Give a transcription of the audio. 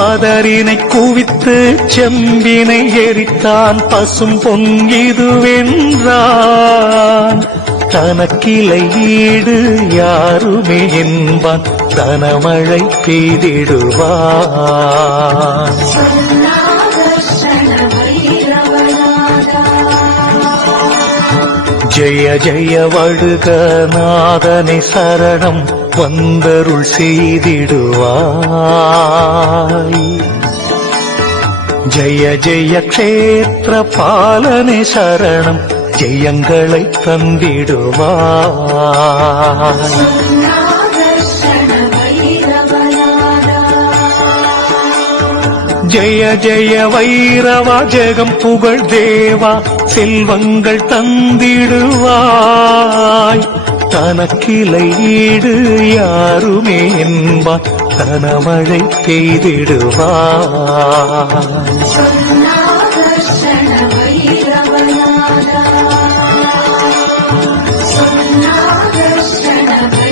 மதரினை குவித்து செம்பினை எரித்தான் பசும் பொன் இதுவென்றான் தனக்கிளை ஈடு யாருமே என்பான் தனமழை பெய்திடுவான் ஜெய ஜெய வடுக நாதனை சரணம் வந்தருள் செய்திடுவாய் ஜெய ஜெய க்ஷேத்திர பாலனை சரணம் ஜெயங்களை தந்திடுவாய் ஜெய ஜெய வைரவா ஜெகம் புகழ் தேவா செல்வங்கள் தந்திடுவாய் தனக்கிளை ஈடு யாருமே என்பார் தனமழை பெய்திடுவாய்